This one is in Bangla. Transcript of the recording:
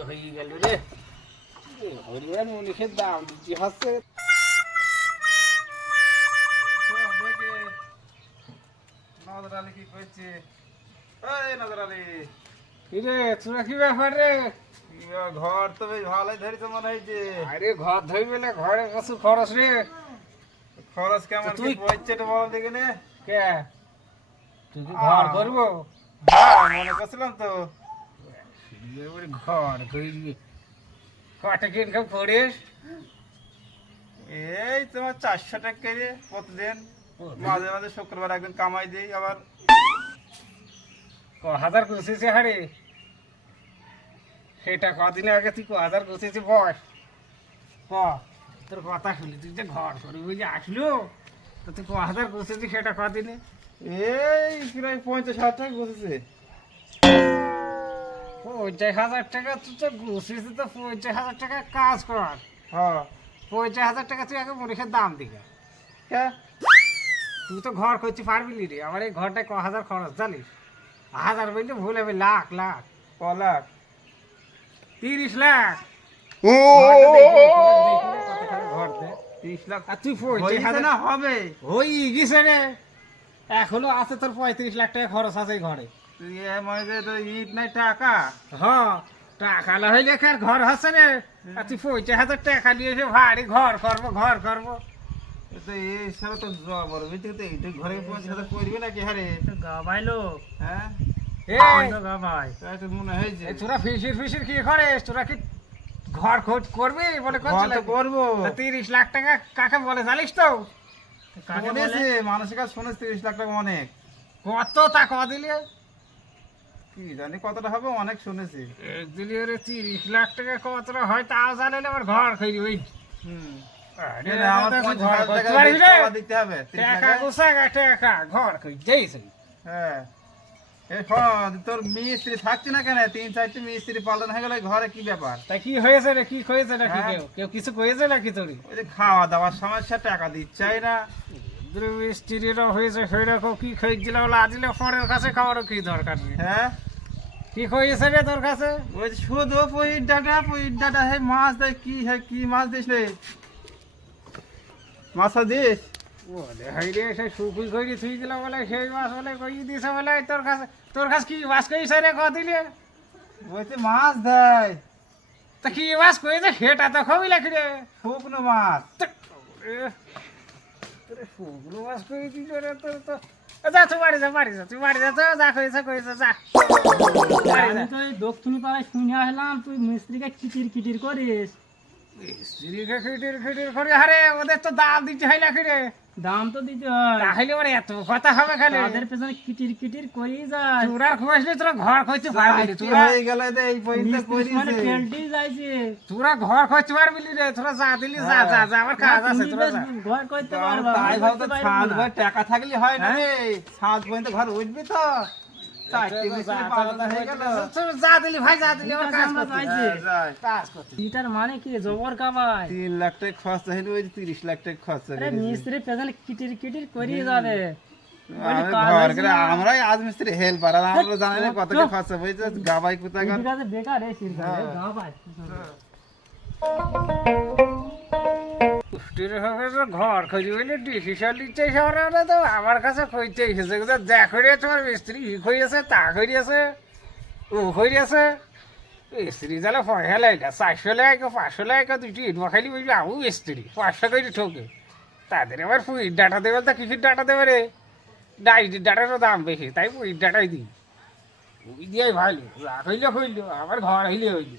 হয়ে গেল রে। হরিয়ার মুনিশের দাম দিচ্ছি হচ্ছে। নজর আলী কি করছে এই নজর আলী। কিরে তোরা কি ব্যাপার রে? ঘর তো বেশ ভালোই ধরেছে মনে হয়েছে আরে ঘর ধই বেলে ঘরে কিছু খরচ রে। খরচ কেমন তুই- পড়ছে এটা বল দেখে নে? কে? তুই কি ঘর। করব হ্যাঁ মনে করছিলাম তো। ঘর করবি কটা কি ইনকাম করিস এই তোমার চারশো টাকা প্রতিদিন। মাঝে মাঝে শুক্রবার একদিন কামাই দিই আবার। ক হাজার গুছিয়েছে হারে সেটা কদিন আগে তুই ক হাজার গুছিয়েছে বস ক তোর কথা শুনলি তুই যে ঘর করবি বুঝে আসলো তো তুই ক হাজার গুছিয়েছি সেটা কদিনে? এই প্রায় পঞ্চাশ হাজার টাকা বসেছে পঞ্চাশ হাজার টাকা তুই তো গুছিয়েছিস তো পঞ্চাশ হাজার টাকা কাজ কর। হ্যাঁ। পঞ্চাশ হাজার টাকা তুই আগে দাম দিকে। তুই তো ঘর করতে পারবি নি রে। আমার এই ঘরটায় ক হাজার খরচ জানিস? হাজার বললে ভুল হবে লাখ লাখ। ক লাখ? তিরিশ লাখ। ঘর দে। তিরিশ লাখ? আর তুই পঞ্চাশ হাজার না হবে। ওই গেছে রে। এখনও আছে তোর পঁয়ত্রিশ লাখ টাকা খরচ আছে এই ঘরে। করে টাকা। হ্যাঁ টাকা না হইলে আর ঘর হচ্ছে রে হাজার টাকা নিয়ে এসে ভারী ঘর করব ঘর করব। তো এই সারা তো জবর বুঝলি তো? এইটা ঘরে পঞ্চাশ হাজার করবি নাকি হারে? গাবাইলো হ্যাঁ? তোরা ফিসির ফিসির কি করিস? তোরা কি ঘর খোঁজ করবি বলে করব। তিরিশ লাখ টাকা কাকে বলে জানিস তো? মানুষের কাছে শুনেছি তিরিশ লাখ টাকা অনেক। কত তা দিলে? কি জানি কতটা হবে অনেক শুনেছি। এক তিরিশ লাখ টাকা কতটা হয় তাও জানে না আমার ঘর খাই ওই হুম না, তোর মিস্ত্রি থাকছে না কেন? তিন চারটে মিস্ত্রি পাল্টানো হয়ে গেলে ঘরে কি ব্যাপার? তা কি হয়েছে রে কি হয়েছে নাকি হ্যাঁ। কেউ? কিছু কয়েছে নাকি তোর? ওই যে খাওয়া দাওয়ার সমস্যা টাকা দিচ্ছাই না। মিস্ত্রিরও হয়েছে সেরকম কি খাইছিল বলে দিলে পরের কাছে খাওয়ারও কি দরকার নেই হ্যাঁ? কি হয়েছে রে তোর কাছে? ওই শুধু পইর ডাটা পইর ডাটা হে মাছ দেয় কি হে কি মাছ দিস রে? মাছ দিস? বলে হাইরে সে সুকুই করি থুই দিল বলে সেই মাছ বলে কই দিছে বলে তোর কাছে তোর কাছে কি মাছ কইছে রে ক দিলে? বলছে মাছ দেয় তা কি মাছ কইছে? সেটা তো খবি লাগি রে। শুকনো মাছ। তোরে শুকনো মাছ কই দিল রে তোর তো যা বাড়ি যা বাড়ি যা বাড়ি যা তো যা কইছে যা তো দক্ষিণী পাড়ায় শুনে আসলাম, তুই মিস্ত্রিকে কিটির কিটির করিস। স্ত্রীকে খিটির খিটির করে আরে ওদের তো দাম দিতে হয় নাকি রে দাম তো দিতে হয়। তাহলে ওর এত কথা হবে খালি। তাদের পেছনে কিটির কিটির করি যায়। তোরা ঘর খুঁজতে পারবি রে তোরা হয়ে গেল এতে এই পইতে মিস্ত্রি মানে করিস যাইছে। তোরা ঘর খুঁজতে পারবি রে তোরা যা দিলি যা যা যা আমার কাজ আছে তোরা যা। ঘর পারবা তাই ছাদ টাকা থাকলে হয় না রে? ছাদ পর্যন্ত ঘর উঠবি তো? যা, মিস্ত্রি যা, পাল্টানো হয়ে গেল। তোরা যা দিলি ভাই যা দিলি আমার কাজ করতে। যাইছি। হ্যাঁ, যাই। কাজ করতে। এটার মানে কি জবর কাবাই তিন লাখ টাকা খরচা হইলে ওই যে তিরিশ লাখ টাকা খরচা আরে মিস্ত্রি পেছনে কিটির কিটির করি যাবে। আমরাই আজ মিস্ত্রি হেল্পার আর আমরা জানি না কত কি। খরচা হয়েছে গাবাই কোথায় বেকার এই ঘর খুঁজি বলে ডিসিশন দিচ্ছে শহরে তো। আমার কাছে কইতে এসেছে যে, যা তোমার মিস্ত্রি, ই করিয়েছে, তা করিয়েছে, ও করিয়েছে। মিস্ত্রি জালে পয়সা লাগে চারশো লাগে পাঁচশো লাগে দুটি ইট খালি বলবি আমু মিস্ত্রি পাঁচশো করে ঠকে। তাদের আবার পুইট ডাটা দেবে তা কিসির ডাটা দেবে রে? ডাইটির ডাটারও দাম বেশি, তাই পুইট ডাটাই দিই। ওই দিয়াই ভালো, রাত হইলে, হইল আমার ঘর হইলে, হইল।